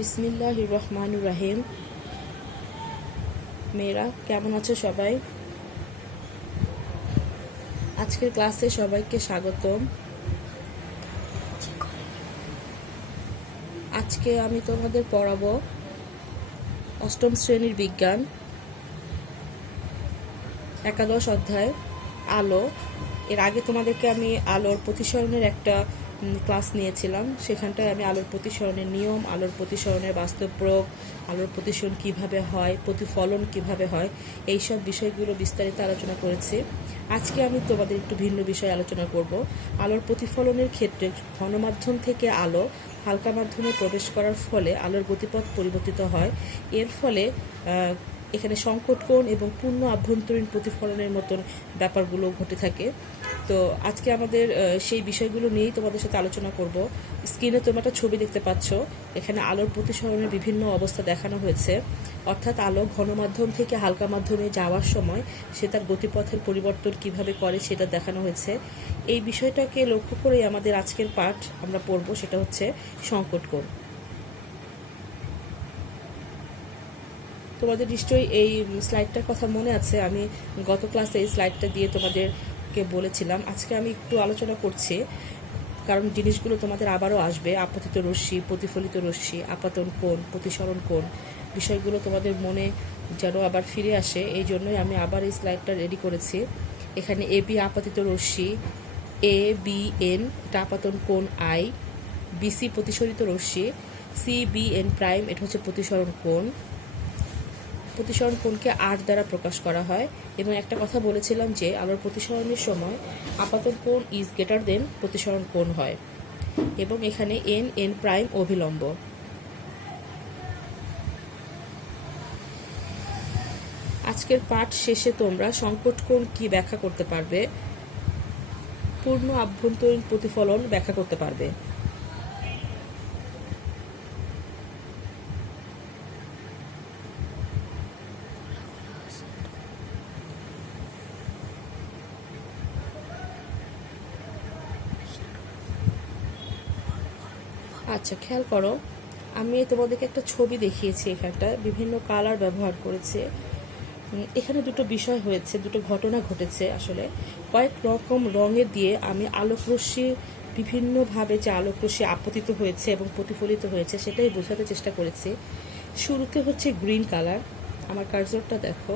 বিসমিল্লাহির রহমানির রহিম। মেয়েরা কেমন আছো সবাই? আজকের ক্লাসে সবাইকে স্বাগতম। আজকে আমি তোমাদের পড়াবো অষ্টম শ্রেণীর বিজ্ঞান একাদশ অধ্যায় আলো। এর আগে তোমাদেরকে আমি আলোর প্রতিসরণের একটা ক্লাস নিয়েছিলাম। সেখানটায় আমি আলোর প্রতিসরণের নিয়ম, আলোর প্রতিসরণের বাস্তব প্রয়োগ, আলোর প্রতিসরণ কিভাবে হয়, প্রতিফলন কিভাবে হয়, এই সব বিষয়গুলো বিস্তারিত আলোচনা করেছি। আজকে আমি তোমাদের একটু ভিন্ন বিষয় আলোচনা করব। আলোর প্রতিফলনের ক্ষেত্রে ঘন মাধ্যম থেকে আলো হালকা মাধ্যমে প্রবেশ করার ফলে আলোর গতিপথ পরিবর্তিত হয়। এর ফলে এখানে সংকট কোণ এবং পূর্ণ আভ্যন্তরীণ প্রতিফলনের মতন ব্যাপারগুলো ঘটে থাকে। তো আজকে আমাদের সেই বিষয়গুলো নিয়েই তোমাদের সাথে আলোচনা করব। স্ক্রিনে তোমরা একটা ছবি দেখতে পাচ্ছ। এখানে আলোর প্রতিসরণের বিভিন্ন অবস্থা দেখানো হয়েছে। অর্থাৎ আলো ঘন মাধ্যম থেকে হালকা মাধ্যমে যাওয়ার সময় সে তার গতিপথের পরিবর্তন কিভাবে করে সেটা দেখানো হয়েছে। এই বিষয়টাকে লক্ষ্য করেই আমাদের আজকের পাঠ আমরা পড়ব, সেটা হচ্ছে সংকট কোণ। তোমাদের নিশ্চয়ই এই স্লাইডটার কথা মনে আছে। আমি গত ক্লাসে এই স্লাইডটা দিয়ে তোমাদেরকে বলেছিলাম। আজকে আমি একটু আলোচনা করছি, কারণ জিনিসগুলো তোমাদের আবারও আসবে। আপতিত রশ্মি, প্রতিফলিত রশ্মি, আপাতন কোণ, প্রতিসরণ কোণ, বিষয়গুলো তোমাদের মনে যেন আবার ফিরে আসে, এই জন্যই আমি আবার এই স্লাইডটা রেডি করেছি। এখানে এ বি আপতিত রশ্মি, এ বি এন এটা আপাতন কোণ আই, বিসি প্রতিসরিত রশ্মি, সি বি এন প্রাইম এটা হচ্ছে প্রতিসরণ কোণ। প্রতিসরণ কোণকে আর দ্বারা প্রকাশ করা হয়। এবং একটা কথা বলেছিলাম যে আলোর প্রতিসরণের সময় আপাতন কোণ ইজ গ্রেটার দেন প্রতিসরণ কোণ হয়। এবং এখানে এন এন প্রাইম অভিলম্ব। আজকের পাঠ শেষে তোমরা সংকট কোণ কি ব্যাখ্যা করতে পারবে, পূর্ণ আভ্যন্তরীণ প্রতিফলন ব্যাখ্যা করতে পারবে। আচ্ছা, খেয়াল করো, আমি তোমাদেরকে একটা ছবি দেখিয়েছি। এখানটা বিভিন্ন কালার ব্যবহার করেছে। এখানে দুটো বিষয় হয়েছে, দুটো ঘটনা ঘটেছে। আসলে কয়েক রকম রঙে দিয়ে আমি আলোকরশ্মি বিভিন্নভাবে যে আলোকরশ্মি আপতিত হয়েছে এবং প্রতিফলিত হয়েছে সেটাই বোঝাতে চেষ্টা করেছি। শুরুতে হচ্ছে গ্রিন কালার। আমার কার্সরটা দেখো,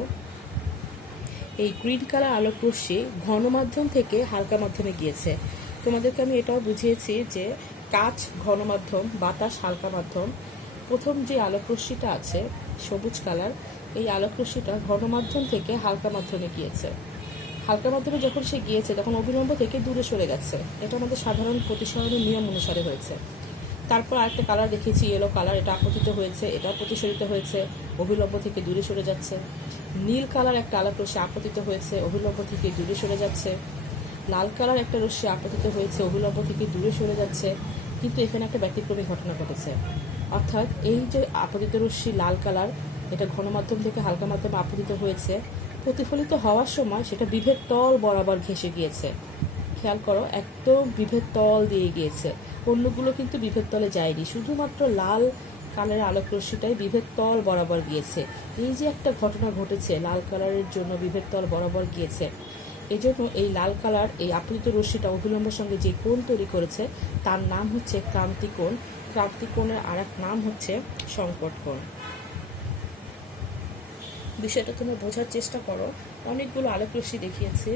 এই গ্রিন কালার আলোকরশ্মি ঘন মাধ্যম থেকে হালকা মাধ্যমে গিয়েছে। তোমাদেরকে আমি এটাও বুঝিয়েছি যে কাঁচ ঘন মাধ্যম, বাতাস হালকা মাধ্যম। প্রথম যে আলোকরশ্মিটা আছে সবুজ কালার, এই আলোকরশ্মিটা ঘন মাধ্যম থেকে হালকা মাধ্যমে গিয়েছে। হালকা মাধ্যমে যখন সে গিয়েছে তখন অভিলম্ব থেকে দূরে সরে গেছে। এটা আমাদের সাধারণ প্রতিসরণের নিয়ম অনুসারে হয়েছে। তারপর আরেকটা কালার দেখেছি, ইয়েলো কালার, এটা আপতিত হয়েছে, এটাও প্রতিসরিত হয়েছে, অভিলম্ব থেকে দূরে সরে যাচ্ছে। নীল কালার একটা আলোকরশ্মি আপতিত হয়েছে, অভিলম্ব থেকে দূরে সরে যাচ্ছে। লাল কালার একটা রশ্মি আপতিত হয়েছে, অভিলম্ব থেকে দূরে সরে যাচ্ছে। কিন্তু এখানে একটা ব্যতিক্রমী ঘটনা ঘটেছে। অর্থাৎ এই যে আপতিত রশ্মি লাল কালার, এটা ঘন মাধ্যম থেকে হালকা মাধ্যমে আপতিত হয়েছে, প্রতিফলিত হওয়ার সময় সেটা বিভেদ তল বরাবর ঘেঁষে গিয়েছে। খেয়াল করো, একদম বিভেদ তল দিয়ে গিয়েছে, অন্যগুলো কিন্তু বিভেদ তলে যায়নি। শুধুমাত্র লাল কালারের আলোক রশ্মিটাই বিভেদ তল বরাবর গিয়েছে। এই যে একটা ঘটনা ঘটেছে, লাল কালারের জন্য বিভেদ তল বরাবর গিয়েছে, এই জন্য এই লাল কালার এই আপতিত রশ্মিটা অভিলম্বের সঙ্গে যে কোণ তৈরি করেছে তার নাম হচ্ছে ক্রান্তি কোণ। ক্রান্তি কোণের আর এক নাম হচ্ছে সংকট কোণ। বিষয়টা তুমি বোঝার চেষ্টা করো। অনেকগুলো আলোকরশ্মি দেখিয়েছে।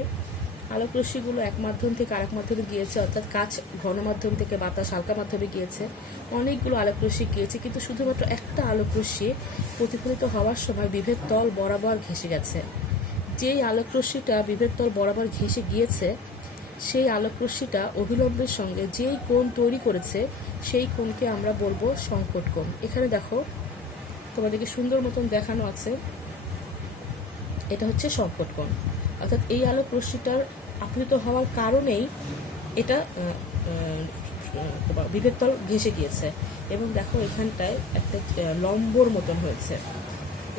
আলোকরশ্মিগুলো এক মাধ্যম থেকে আরেক মাধ্যমে গিয়েছে, অর্থাৎ কাঁচ ঘন মাধ্যম থেকে বাতাস হালকা মাধ্যমে গিয়েছে। অনেকগুলো আলোকরশ্মি গিয়েছে, কিন্তু শুধুমাত্র একটা আলোকরশ্মি প্রতিফলিত হওয়ার সময় বিভেদ তল বরাবর ঘেঁষে গেছে। যেই আলোকরশ্মিটা বিভেদ তল বরাবর ঘেঁষে গিয়েছে সেই আলোকরশ্মিটা অভিলম্বের সঙ্গে যেই কোণ তৈরি করেছে সেই কোণকে আমরা বলবো সংকট কোণ। এখানে দেখো, তোমাদেরকে সুন্দর মতন দেখানো আছে, এটা হচ্ছে সংকট কোণ। অর্থাৎ এই আলোকরশ্মিটার আপতিত হওয়ার কারণেই এটা বিভেদ তল ঘেঁষে গিয়েছে। এবং দেখো এখানটায় একটা লম্বর মতন হয়েছে।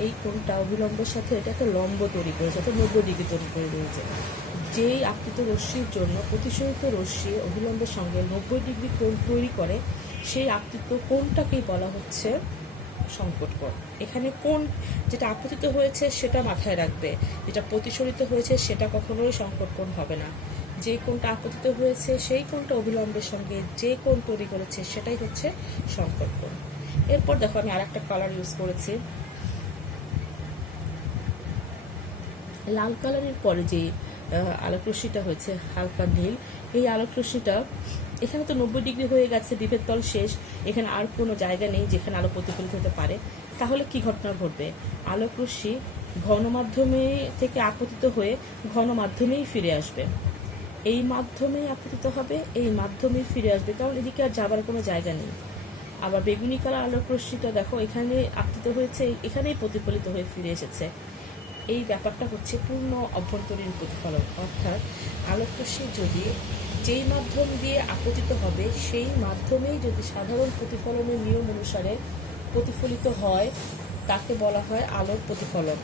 এই কোণটা অভিলম্বের সাথে এটা একটা লম্ব তৈরি করেছে, অর্থাৎ 90 ডিগ্রি তৈরি করে দিয়েছে। যেই আপতিত রশ্মির জন্য প্রতিসরিত রশ্মি অভিলম্বের সঙ্গে 90 ডিগ্রি কোণ তৈরি করে, সেই আপতিত কোণটাকেই বলা হচ্ছে সংকট কোণ। এখানে কোণ যেটা আপতিত হয়েছে সেটা মাথায় রাখবে, যেটা প্রতিসরিত হয়েছে সেটা কখনোই সংকট কোণ হবে না। যে কোণটা আপতিত হয়েছে সেই কোণটা অভিলম্বের সঙ্গে যে কোণ তৈরি করেছে সেটাই হচ্ছে সংকট কোণ। এরপর দেখো আমি আর একটা কালার ইউজ করেছি, লাল কালারের পরে যে আলোক রশ্মিটা হয়েছে হালকা নীল, এই আলোক রশ্মিটা এখানে তো 90 ডিগ্রি হয়ে গেছে, বিভেদ তল শেষ, এখানে আর কোনো জায়গা নেই যেখানে আলো প্রতিফলিত হতে পারে। তাহলে কি ঘটনা ঘটবে? আলোক রশ্মি ঘন মাধ্যমে থেকে আপতিত হয়ে ঘন মাধ্যমেই ফিরে আসবে, এই মাধ্যমেই আপতিত হবে, এই মাধ্যমেই ফিরে আসবে, কারণ এদিকে আর যাবার কোনো জায়গা নেই। আবার বেগুনি কালার আলোক রশ্মিটা দেখো এখানে আপতিত হয়েছে, এখানেই প্রতিফলিত হয়ে ফিরে এসেছে। এই ব্যাপারটা হচ্ছে পূর্ণ অভ্যন্তরীণ প্রতিফলন, অর্থাৎ আলোক রশ্মি যদি যেই মাধ্যম দিয়ে আপতিত হবে সেই মাধ্যমেই যদি সাধারণ প্রতিফলনের নিয়ম অনুসারে প্রতিফলিত হয় তাকে বলা হয় আলোক প্রতিফলন।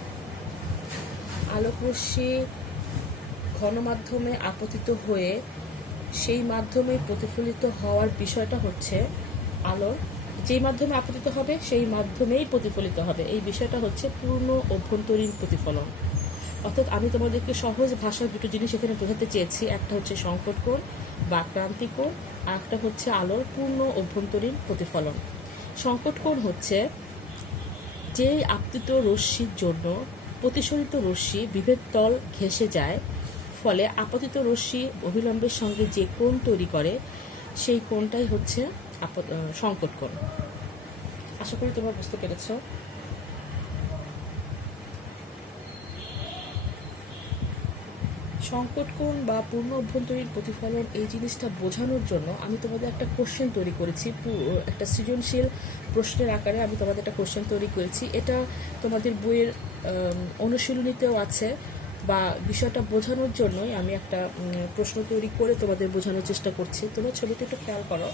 আলোক রশ্মি ঘন মাধ্যমে আপতিত হয়ে সেই মাধ্যমে প্রতিফলিত হওয়ার বিষয়টা হচ্ছে আলোর যেই মাধ্যমে আপতিত হবে সেই মাধ্যমেই প্রতিফলিত হবে, এই বিষয়টা হচ্ছে পূর্ণ অভ্যন্তরীণ প্রতিফলন। অর্থাৎ আমি তোমাদেরকে সহজ ভাষায় দুটো জিনিস এখানে বোঝাতে চেয়েছি, একটা হচ্ছে সংকট কোণ বা ক্রান্তি কোণ, আর একটা হচ্ছে আলোর পূর্ণ অভ্যন্তরীণ প্রতিফলন। সংকট কোণ হচ্ছে যেই আপতিত রশ্মির জন্য প্রতিসরিত রশ্মি বিভেদ তল ঘেঁষে যায়, ফলে আপতিত রশ্মি অভিলম্বের সঙ্গে যে কোণ তৈরি করে সেই কোণটাই হচ্ছে সংকট কোণ। আশা করি তোমরা বুঝতে পেরেছ। সংকট কোণ বা পূর্ণ অভ্যন্তরীণ প্রতিফলন এই জিনিসটা বোঝানোর জন্য আমি তোমাদের একটা কোশ্চেন তৈরি করেছি, একটা সৃজনশীল প্রশ্নের আকারে আমি তোমাদের একটা কোশ্চেন তৈরি করেছি। এটা তোমাদের বইয়ের অনুশীলনীতেও আছে, বা বিষয়টা বোঝানোর জন্যই আমি একটা প্রশ্ন তৈরি করে তোমাদের বোঝানোর চেষ্টা করছি। তোমরা ছবিতে একটু খেয়াল করো,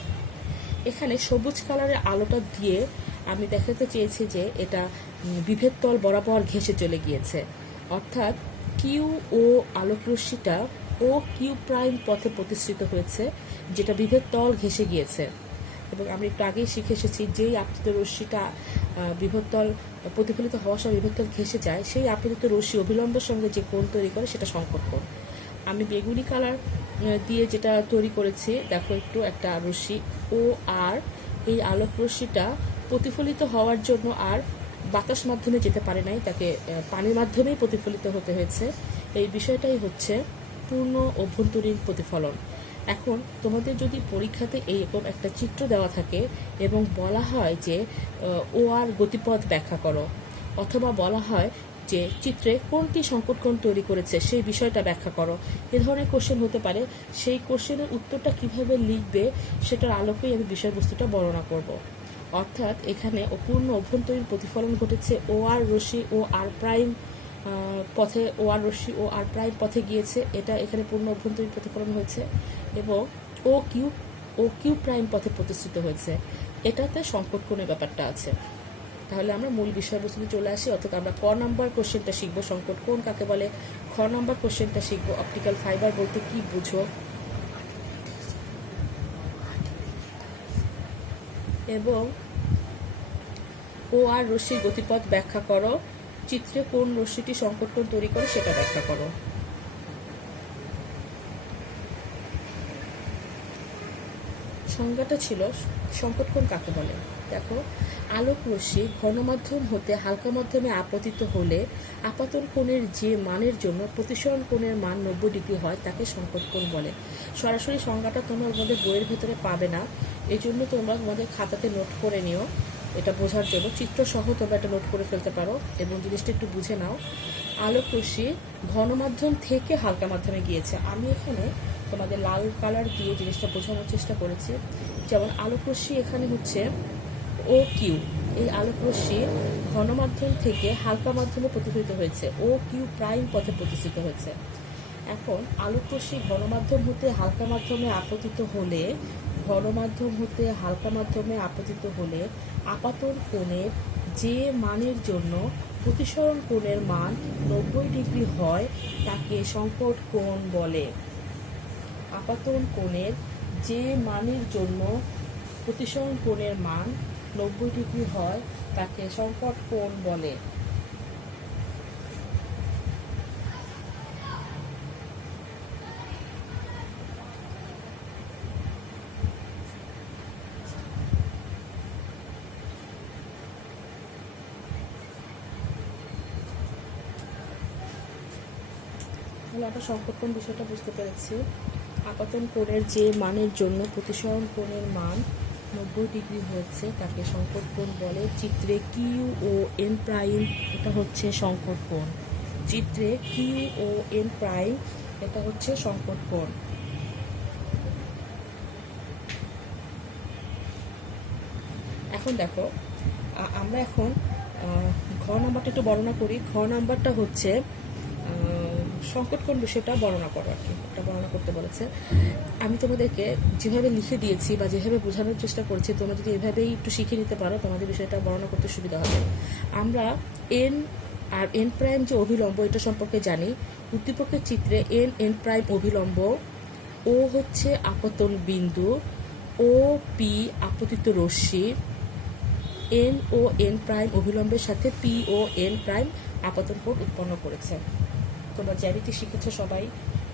এখানে সবুজ কালারের আলোটা দিয়ে আমি দেখাতে চেয়েছি যে এটা বিভেদ তল বরাবর ঘেঁষে চলে গিয়েছে, অর্থাৎ কিউ ও আলোক রশ্মিটা ও কিউ প্রাইম পথে প্রতিষ্ঠিত হয়েছে, যেটা বিভেদ তল ঘেঁষে গিয়েছে। এবং আমরা একটু আগেই শিখে এসেছি যেই আপতিত রশ্মিটা বিভেদ তল প্রতিফলিত হওয়ার সময় বিভেদ তল ঘেঁষে যায়, সেই আপতিত রশ্মি অভিলম্বের সঙ্গে যে কোণ তৈরি করে সেটা সংকট কোণ। আমি বেগুনি কালার দিয়ে যেটা তৈরি করেছি দেখো একটু, একটা রশ্মি ও আর, এই আলোক রশ্মিটা প্রতিফলিত হওয়ার জন্য আর বাতাস মাধ্যমে যেতে পারে নাই, তাকে পানির মাধ্যমেই প্রতিফলিত হতে হয়েছে। এই বিষয়টাই হচ্ছে পূর্ণ অভ্যন্তরীণ প্রতিফলন। এখন তোমাদের যদি পরীক্ষাতে এইরকম একটা চিত্র দেওয়া থাকে এবং বলা হয় যে ও আর গতিপথ ব্যাখ্যা করো, অথবা বলা হয় যে চিত্রে কোনটি সংকট কোণ তৈরি করেছে সেই বিষয়টা ব্যাখ্যা করো, এ ধরনের কোশ্চেন হতে পারে। সেই কোশ্চেনের উত্তরটা কিভাবে লিখবে সেটার আলোকেই আমি বিষয়বস্তুটা বর্ণনা করব। অর্থাৎ এখানে পূর্ণ অভ্যন্তরীণ প্রতিফলন ঘটেছে, ও আর রশ্মি ও আর প্রাইম পথে, ও আর রশ্মি ও আর প্রাইম পথে গিয়েছে, এটা এখানে পূর্ণ অভ্যন্তরীণ প্রতিফলন হয়েছে, এবং ও কিউ প্রাইম পথে প্রতিষ্ঠিত হয়েছে, এটাতে সংকট কোণের ব্যাপারটা আছে। তাহলে আমরা মূল বিষয়বস্তুতে চলে আসি, অর্থাৎ আমরা ক নম্বর কোশ্চেনটা শিখবো সংকট কোণ কাকে বলে, খ নম্বর কোশ্চেনটা শিখবো অপটিক্যাল ফাইবার বলতে কি বুঝো, এবং ও আর রশ্মির গতিপথ ব্যাখ্যা করো, চিত্রে কোন রশ্মিটি সংকট কোণ তৈরি করে সেটা ব্যাখ্যা করো। সংজ্ঞাটা ছিল সংকট কোণ কাকে বলে। দেখো, আলোক রশ্মি ঘন মাধ্যম হতে হালকা মাধ্যমে আপতিত হলে আপাতন কোণের যে মানের জন্য প্রতিসরণ কোণের মান 90 ডিগ্রি হয় তাকে সংকট কোণ বলে। সরাসরি সংজ্ঞাটা তোমরা তোমাদের বইয়ের ভেতরে পাবে না, এই জন্য তোমরা তোমাদের খাতাতে নোট করে নিও, এটা বোঝার জন্য চিত্র সহ তোমরা এটা নোট করে ফেলতে পারো এবং জিনিসটা একটু বুঝে নাও। আলোক রশ্মি ঘন মাধ্যম থেকে হালকা মাধ্যমে গিয়েছে, আমি এখানে তোমাদের লাল কালার দিয়ে জিনিসটা বোঝানোর চেষ্টা করেছি। যেমন আলোক রশ্মি এখানে হচ্ছে ও কিউ, এই আলোক রশ্মি ঘন মাধ্যম থেকে হালকা মাধ্যমে প্রতিফলিত হয়েছে, ও কিউ প্রাইম পথে প্রতিষ্ঠিত হয়েছে। এখন আলোক রশ্মি ঘন মাধ্যম হতে হালকা মাধ্যমে আপতিত হলে, ঘন মাধ্যম হতে হালকা মাধ্যমে আপতিত হলে আপাতন কোণের যে মানের জন্য প্রতিসরণ কোণের মান 90 ডিগ্রি হয় তাকে সংকট কোণ বলে। আপাতন কোণের যে মানের জন্য প্রতিসরণ কোণের মান 90 ডিগ্রি হয় তাকে সংকট কোণ বলে। তাহলে আমরা সংকট কোণ বিষয়টা বুঝতে পেরেছি। আপতন কোণের যে মানের জন্য প্রতিসরণ কোণের মান 90 ডিগ্রি হয়েছে তাকে সংকট কোণ বলে। চিত্রে কিউ ও এন প্রাইম এটা হচ্ছে সংকট কোণ। চিত্রে কিউ ও এন প্রাইম এটা হচ্ছে সংকট কোণ। এখন দেখো আমরা এখন ঘ নাম্বারটা একটু বর্ণনা করি। ঘ নাম্বারটা হচ্ছে সংকট কোণ বিষয়টা বর্ণনা করো আর কি, এটা বর্ণনা করতে বলেছে। আমি তোমাদেরকে যেভাবে লিখে দিয়েছি বা যেভাবে বোঝানোর চেষ্টা করছি, তোমরা যদি এভাবেই একটু শিখে নিতে পারো তোমাদের বিষয়টা বর্ণনা করতে সুবিধা হবে। আমরা এন আর এন প্রাইম যে অভিলম্ব এটা সম্পর্কে জানি। উদ্দীপকের চিত্রে এন এন প্রাইম অভিলম্ব, ও হচ্ছে আপতন বিন্দু, ও পি আপতিত রশ্মি, এন ও এন প্রাইম অভিলম্বের সাথে পি ও এন প্রাইম আপতন কোণ উৎপন্ন করেছে। তোমরা জ্যামিতি শিখেছো সবাই,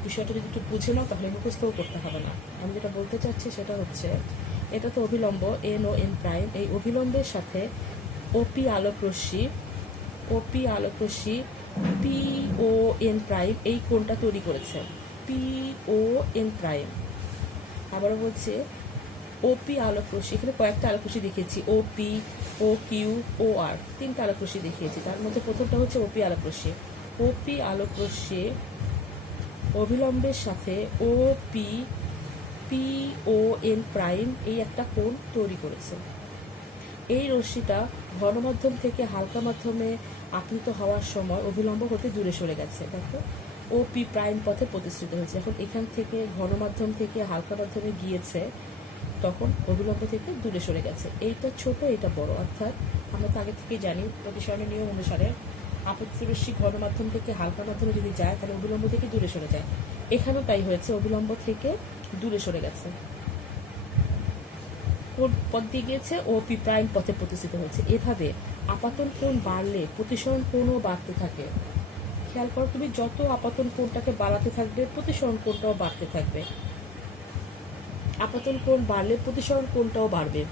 বিষয়টা যদি একটু বুঝে নাও তাহলে মুখস্থও করতে হবে না। আমি যেটা বলতে চাচ্ছি সেটা হচ্ছে, এটা তো অভিলম্ব এন ও এন প্রাইম, এই অভিলম্বের সাথে ওপি আলোক রশ্মি পি ও এন প্রাইম এই কোণটা তৈরি করেছে। পি ও এন প্রাইম, আবারও বলছে ওপি আলোক রশ্মি, এখানে কয়েকটা আলোক রশ্মি দেখিয়েছি, ওপি, ও কিউ, ও আর, তিনটা আলোক রশ্মি দেখিয়েছি। তার মধ্যে প্রথমটা হচ্ছে ওপি আলোক রশ্মি। ওপি আলোক রশ্মি অভিলম্বের সাথে O P O N prime এই একটা কোণ তৈরি করেছে। এই রশ্মিটা ঘনমাধ্যম থেকে হালকা মাধ্যমে আপতিত হওয়ার সময় অভিলম্ব হতে দূরে সরে গেছে। দেখো ও পি প্রাইম পথে প্রতিষ্ঠিত হয়েছে। এখন এখান থেকে ঘনমাধ্যম থেকে হালকা মাধ্যমে গিয়েছে, তখন অভিলম্ব থেকে দূরে সরে গেছে। এইটা ছোট, এটা বড়, অর্থাৎ আমরা তো আগে থেকেই জানি প্রতিসরণের নিয়ম অনুসারে আপতিত রশ্মি ঘনমাধ্যম থেকে হালকা মাধ্যমে যদি যায় তাহলে অভিলম্ব থেকে দূরে সরে যায়। এখানেও তাই হয়েছে, অভিলম্ব থেকে দূরে সরে গেছে। কোন পথ দিয়ে গিয়েছে? ও পি প্রাইম পথে প্রতিষ্ঠিত হয়েছে। এভাবে আপাতন কোণ বাড়লে প্রতিসরণ কোণও বাড়তে থাকে। খেয়াল করো, তুমি যত আপাতন কোণটাকে বাড়াতে থাকবে প্রতিসরণ কোণটাও বাড়তে থাকবে। আপাতন কোণ বাড়লে প্রতিসরণ কোণটাও বাড়বে।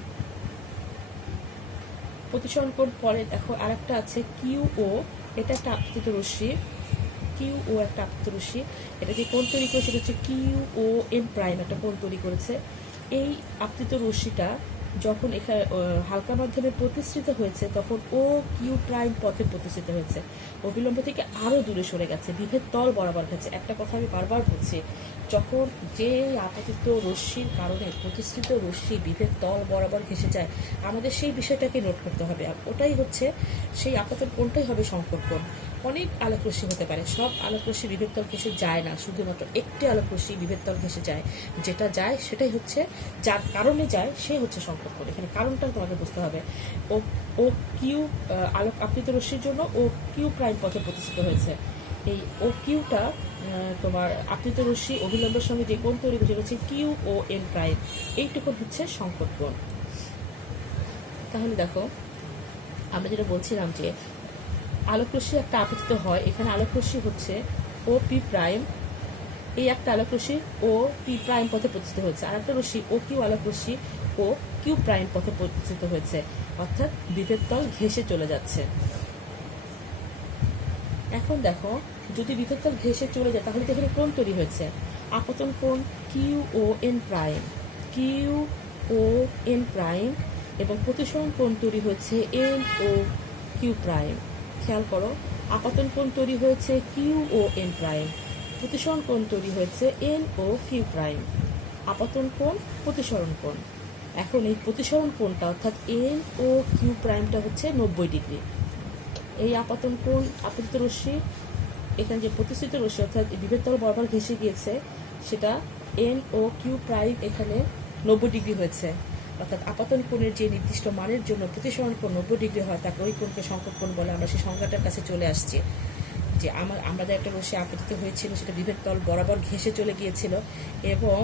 প্রতিসরণ কোণ পরে দেখো আরেকটা আছে কিউ ও, এটা একটা আপতিত রশ্মি। কিউ ও একটা আপতিত রশ্মি, এটা যে কোণ তৈরি করেছে সেটা হচ্ছে কিউ ও এন প্রাইম একটা কোণ তৈরি করেছে। এই আপতিত রশ্মিটা যখন এখানে হালকা মাধ্যমে প্রতিষ্ঠিত হয়েছে তখন ও কিউ প্রাইম পথে প্রতিষ্ঠিত হয়েছে, অবিলম্ব থেকে আরও দূরে সরে গেছে, বিভেদ তল বরাবর গেছে। একটা কথা আমি বারবার বলছি, যখন যে আপতিত রশ্মির কারণে প্রতিষ্ঠিত রশ্মি বিভেদ তল বরাবর ঘেঁষে যায়, আমাদের সেই বিষয়টাকে নোট করতে হবে। ওটাই হচ্ছে সেই আপতন কোণটাই হবে সংকট কোণ। অনেক আলোক রশ্মি হতে পারে, সব আলোক রশ্মি বিভেদ তল ঘেঁষে যায় না, শুধুমাত্র একটি আলোক রশ্মি বিভেদ তল ঘেঁষে যায়। যেটা যায় সেটাই হচ্ছে, যার কারণে যায় সে হচ্ছে সংকট কোণ। এখানে কারণটা তোমাকে বুঝতে হবে। ও কিউ আলোক আপতিত রশ্মির জন্য ও কিউ প্রাইম পথে প্রতিষ্ঠিত হয়েছে। এই ও কিউটা তোমার আপতিত রশ্মি অভিলম্বের সঙ্গে যে কোণ তৈরি করছে হচ্ছে কিউ ও এন প্রাইম, এইটুকু হচ্ছে সংকট কোণ। তাহলে দেখো আমরা যেটা বলছিলাম যে আলোক রশ্মি একটা আপতিত হয়, এখানে আলোক রশ্মি হচ্ছে ও পি প্রাইম, এই একটা আলোক রশ্মি ও পি প্রাইম পথে প্রতিষ্ঠিত হয়েছে, আর একটা রশ্মি ও কিউ আলোক রশ্মি ও কিউ প্রাইম পথে প্রতিষ্ঠিত হয়েছে, অর্থাৎ বিভেদ তল ঘেঁষে চলে যাচ্ছে। এখন দেখো যদি বিভেদ তল ঘেঁষে চলে যায় তাহলে এখানে কোণ তৈরি হয়েছে, আপতন কোণ Q O N prime, Q O N prime, এবং প্রতিসরণ কোণ তৈরি হয়েছে এন ও কিউ প্রাইম। খেয়াল করো, আপাতন কোণ তৈরি হয়েছে কিউ ও এন প্রাইম, প্রতিসরণ কোণ তৈরি হয়েছে এন ও কিউ প্রাইম। আপাতন কোণ, প্রতিসরণ কোণ। এখন এই প্রতিসরণ কোণটা অর্থাৎ এন ও কিউ প্রাইমটা হচ্ছে 90 ডিগ্রি। এই আপাতন কোণ, আপতিত রশ্মি, এখানে যে প্রতিষ্ঠিত রশ্মি অর্থাৎ বিভেদ তল বরাবর ঘেঁষে গিয়েছে সেটা এন ও কিউ প্রাইম এখানে 90 ডিগ্রি হয়েছে। অর্থাৎ আপাতন কোণের যে নির্দিষ্ট মানের জন্য প্রতিসরণ কোণ 90 ডিগ্রি হয় তাকে ওই কোণকে সংকট কোণ বলে। আমরা সেই সংজ্ঞাটার কাছে চলে আসছি যে আমাদের একটা রশ্মি আপতিত হয়েছিল, সেটা বিভেদ তল বরাবর ঘেঁষে চলে গিয়েছিল এবং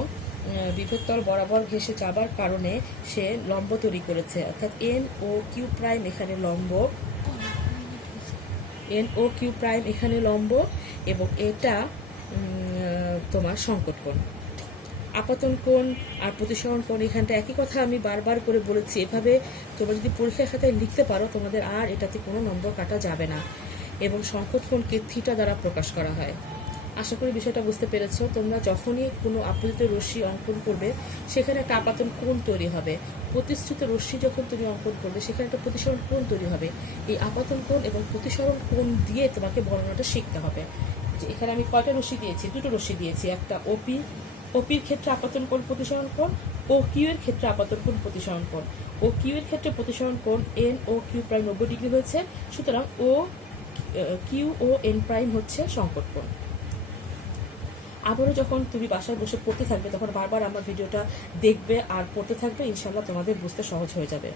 বিভব তল বরাবর ঘেঁষে যাবার কারণে সে লম্ব তৈরি করেছে, অর্থাৎ এন ও কিউ প্রাইম এখানে লম্ব, এন ও কিউ প্রাইম এখানে লম্ব, এবং এটা তোমার সংকট কোণ। আপতন কোণ আর প্রতিসরণ কোণ এখানটা একই কথা আমি বারবার করে বলেছি। এভাবে তোমরা যদি পরীক্ষার খাতায় লিখতে পারো তোমাদের আর এটাতে কোনো নম্বর কাটা যাবে না। এবং সংকট কোণকে থিটা দ্বারা প্রকাশ করা হয়। আশা করি বিষয়টা বুঝতে পেরেছো। তোমরা যখনই কোনো আপতিত রশ্মি অঙ্কন করবে সেখানে একটা আপাতন কোণ তৈরি হবে। প্রতিশ্রুত রশ্মি যখন তুমি অঙ্কন করবে সেখানে একটা প্রতিসরণ কোণ তৈরি হবে। এই আপাতন কোণ এবং প্রতিসরণ কোণ দিয়ে তোমাকে বর্ণনাটা শিখতে হবে। যে এখানে আমি কয়টা রশ্মি দিয়েছি? দুটো রশ্মি দিয়েছি। একটা ওপি, ওপির ক্ষেত্রে আপতন কোণ প্রতিসরণ কোণ, ও কিউ এর ক্ষেত্রে আপতন কোণ প্রতিসরণ কোণ। ও কিউ এর ক্ষেত্রে প্রতিসরণ কোণ N O Q prime 90 degree হয়েছে, সুতরাং O Q O N prime হচ্ছে সংকট কোণ। আবারও যখন তুমি বাসায় বসে পড়তে থাকবে তখন বারবার আমার ভিডিওটা দেখবে আর পড়তে থাকবে, ইনশাল্লাহ তোমাদের বুঝতে সহজ হয়ে যাবে।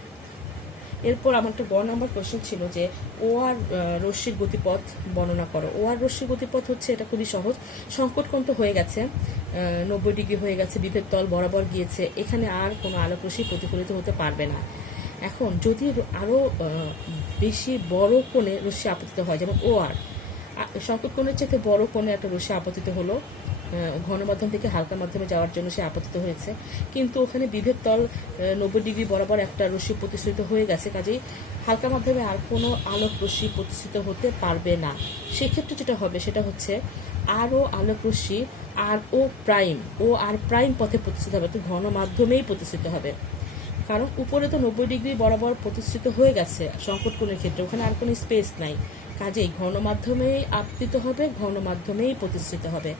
এরপর আমার একটা নম্বর কোয়েশ্চেন ছিল যে ও আর রশ্মির গতিপথ বর্ণনা করো। ও আর রশ্মির গতিপথ হচ্ছে, এটা খুবই সহজ। সংকট কোণ তো হয়ে গেছে, 90 ডিগ্রি হয়ে গেছে, বিভব তল বরাবর গিয়েছে, এখানে আর কোনো আলোক রশ্মি প্রতিফলিত হতে পারবে না। এখন যদি আরও বেশি বড় কোণে রশ্মি আপতিত হয়, যেমন ও আর সংকট কোণের চেয়ে বড় কোণে একটা রশ্মি আপতিত হলো, ঘন মাধ্যম থেকে হালকা মাধ্যমে যাওয়ার জন্য সে আপতিত হয়েছে, কিন্তু ওখানে বিভব তল 90 ডিগ্রি বরাবর একটা রশ্মি প্রতিষ্ঠিত হয়ে গেছে, কাজেই হালকা মাধ্যমে আর কোনো আলোক রশ্মি প্রতিষ্ঠিত হতে পারবে না। সেক্ষেত্রে যেটা হবে সেটা হচ্ছে আরও আলোক রশ্মি আর ও আর প্রাইম পথে প্রতিষ্ঠিত হবে, তো ঘন মাধ্যমেই প্রতিষ্ঠিত হবে। কারণ উপরে তো 90 ডিগ্রি বরাবর প্রতিষ্ঠিত হয়ে গেছে সংকট কোণের ক্ষেত্রে, ওখানে আর কোনো স্পেস নাই, কাজেই ঘন মাধ্যমেই আপতিত হবে, ঘন মাধ্যমেই প্রতিষ্ঠিত হবে।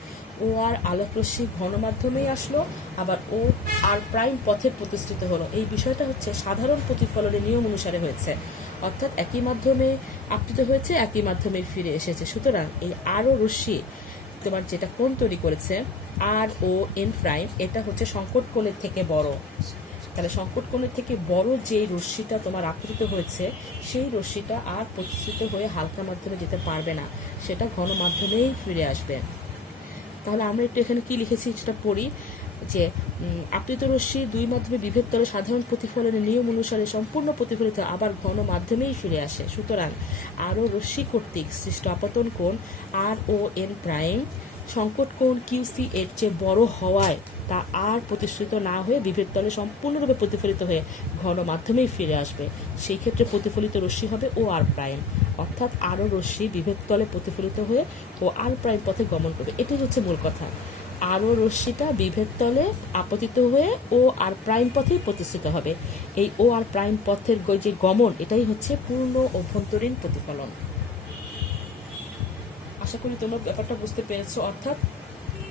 ও আর আলোক রশ্মি ঘন মাধ্যমেই আসলো, আবার ও আর প্রাইম পথে প্রতিষ্ঠিত হলো। এই বিষয়টা হচ্ছে সাধারণ প্রতিফলনের নিয়ম অনুসারে হয়েছে, অর্থাৎ একই মাধ্যমে আপতিত হয়েছে, একই মাধ্যমে ফিরে এসেছে। সুতরাং এই আরও রশ্মি তোমার যেটা কোণ তৈরি করেছে আর ও এন প্রাইম, এটা হচ্ছে সংকট কোণের থেকে বড়। তাহলে সংকট কোণের থেকে বড় যে রশ্মিটা তোমার আপতিত হয়েছে সেই রশ্মিটা আর প্রতিষ্ঠিত হয়ে হালকা মাধ্যমে যেতে পারবে না, সেটা ঘন মাধ্যমেই ফিরে আসবে। তাহলে আমরা একটু এখানে কি লিখেছি সেটা পড়ি, যে আপতিত রশ্মি দুই মাধ্যমে বিভব তলে সাধারণ প্রতিফলনের নিয়ম অনুসারে সম্পূর্ণ প্রতিফলিত আবার ঘন মাধ্যমেই ফিরে আসে। সুতরাং আরও রশ্মি কর্তৃক সৃষ্ট আপতন কোণ আর ও এন প্রাইম সংকট কোণ কিউসি এর চেয়ে বড় হওয়ায় তা আর প্রতিষ্ঠিত না হয়ে বিভব তলে সম্পূর্ণরূপে প্রতিফলিত হয়ে ঘন মাধ্যমেই ফিরে আসবে। সেই ক্ষেত্রে প্রতিফলিত রশ্মি হবে ও আর প্রাইম, অর্থাৎ আরও রশ্মি বিভব তলে প্রতিফলিত হয়ে ও আর প্রাইম পথে গমন করবে। এটাই হচ্ছে মূল কথা। আরও রশ্মিটা বিভব তলে আপতিত হয়ে ও আর প্রাইম পথেই প্রতিষ্ঠিত হবে। এই ও আর প্রাইম পথের যে গমন, এটাই হচ্ছে পূর্ণ অভ্যন্তরীণ প্রতিফলন। আশা করি তোমরা ব্যাপারটা বুঝতে পেরেছো। অর্থাৎ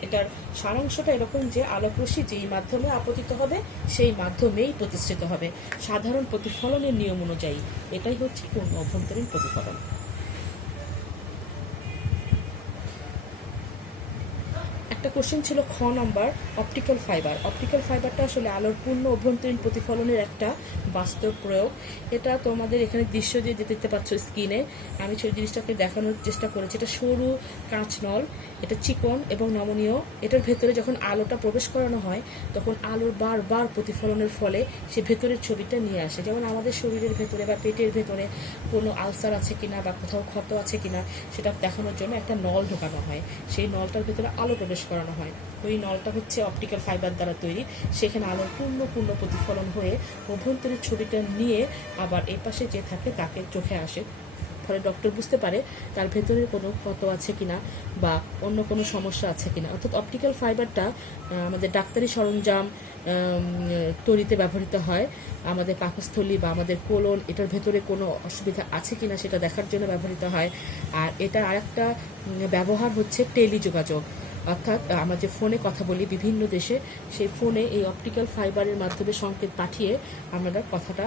এটার সারাংশটা এরকম যে আলোক রশ্মি যেই মাধ্যমে আপতিত হবে সেই মাধ্যমেই প্রতিষ্ঠিত হবে সাধারণ প্রতিফলনের নিয়ম অনুযায়ী। এটাই হচ্ছে পূর্ণ অভ্যন্তরীণ প্রতিফলন। একটা কোশ্চেন ছিল খ নাম্বার, অপটিক্যাল ফাইবার। অপটিক্যাল ফাইবারটা আসলে আলোর পূর্ণ অভ্যন্তরীণ প্রতিফলনের একটা বাস্তব প্রয়োগ। এটা তোমাদের এখানে দৃশ্য যে দেখতে পাচ্ছ স্ক্রিনে, আমি সেই জিনিসটাকে দেখানোর চেষ্টা করেছি। এটা সরু কাঁচ নল, এটা চিকন এবং নমনীয়। এটার ভেতরে যখন আলোটা প্রবেশ করানো হয় তখন আলোর বারবার প্রতিফলনের ফলে সে ভেতরের ছবিটা নিয়ে আসে। যেমন আমাদের শরীরের ভেতরে বা পেটের ভেতরে কোনো আলসার আছে কিনা বা কোথাও ক্ষত আছে কিনা সেটা দেখানোর জন্য একটা নল ঢোকানো হয়, সেই নলটার ভেতরে আলো প্রবেশ করানো হয়। ওই নলটা হচ্ছে অপটিক্যাল ফাইবার দ্বারা তৈরি। সেখানে আলোর পূর্ণ প্রতিফলন হয়ে অভ্যন্তরীণ ছবিটা নিয়ে আবার এই পাশে যে থাকে তাকে চোখে আসে, ফলে ডক্টর বুঝতে পারে তার ভেতরে কোনো ক্ষত আছে কিনা বা অন্য কোনো সমস্যা আছে কিনা। অর্থাৎ অপটিক্যাল ফাইবারটা আমাদের ডাক্তারি সরঞ্জাম তৈরিতে ব্যবহৃত হয়। আমাদের পাকস্থলী বা আমাদের কোলন, এটার ভেতরে কোনো অসুবিধা আছে কিনা সেটা দেখার জন্য ব্যবহৃত হয়। আর এটা আরেকটা ব্যবহার হচ্ছে টেলিযোগাযোগ, অর্থাৎ আমরা যে ফোনে কথা বলি বিভিন্ন দেশে, সেই ফোনে এই অপটিক্যাল ফাইবারের মাধ্যমে সংকেত পাঠিয়ে আমাদের কথাটা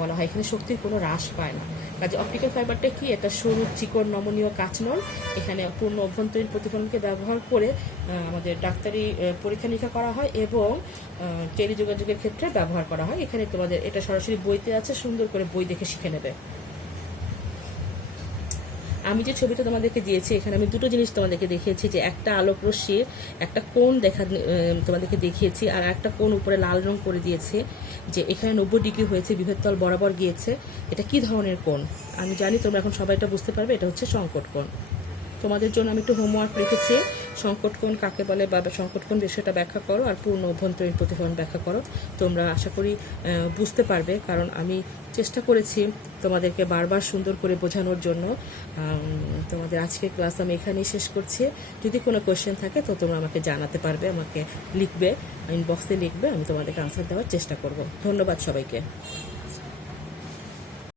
বলা হয়। এখানে শক্তির কোনো হ্রাস পায় না। কাজে অপটিক্যাল ফাইবারটা কি? এটা সরু চিকন নমনীয় কাঁচ নল। এখানে পূর্ণ অভ্যন্তরীণ প্রতিফলনকে ব্যবহার করে আমাদের ডাক্তারি পরীক্ষা নিরীক্ষা করা হয় এবং টেলিযোগাযোগের ক্ষেত্রে ব্যবহার করা হয়। এখানে তোমাদের এটা সরাসরি বইতে আছে, সুন্দর করে বই দেখে শিখে নেবে। আমি যে ছবিটা তোমাদেরকে দিয়েছি এখানে আমি দুটো জিনিস তোমাদেরকে দেখিয়েছি, যে একটা আলোক রশ্মির একটা কোণ তোমাদেরকে দেখিয়েছি, আর একটা কোণ উপরে লাল রং করে দিয়েছে, যে এখানে 90 ডিগ্রি হয়েছে, বিভেদ তল বরাবর গিয়েছে। এটা কি ধরনের কোণ আমি জানি তোমরা এখন সবাই এটা বুঝতে পারবে, এটা হচ্ছে সংকট কোণ। তোমাদের জন্য আমি একটু হোমওয়ার্ক রেখেছি, সংকট কোণ কাকে বলে বা সংকট কোণ বিষয়টা ব্যাখ্যা করো, আর পূর্ণ অভ্যন্তরীণ প্রতিফলন ব্যাখ্যা করো। তোমরা আশা করি বুঝতে পারবে, কারণ আমি চেষ্টা করেছি তোমাদেরকে বারবার সুন্দর করে বোঝানোর জন্য। তোমাদের আজকের ক্লাস আমি এখানেই শেষ করছি। যদি কোনো কোয়েশ্চেন থাকে তো তোমরা আমাকে জানাতে পারবে, আমাকে লিখবে, ইনবক্সে লিখবে, আমি তোমাদেরকে আনসার দেওয়ার চেষ্টা করব। ধন্যবাদ সবাইকে।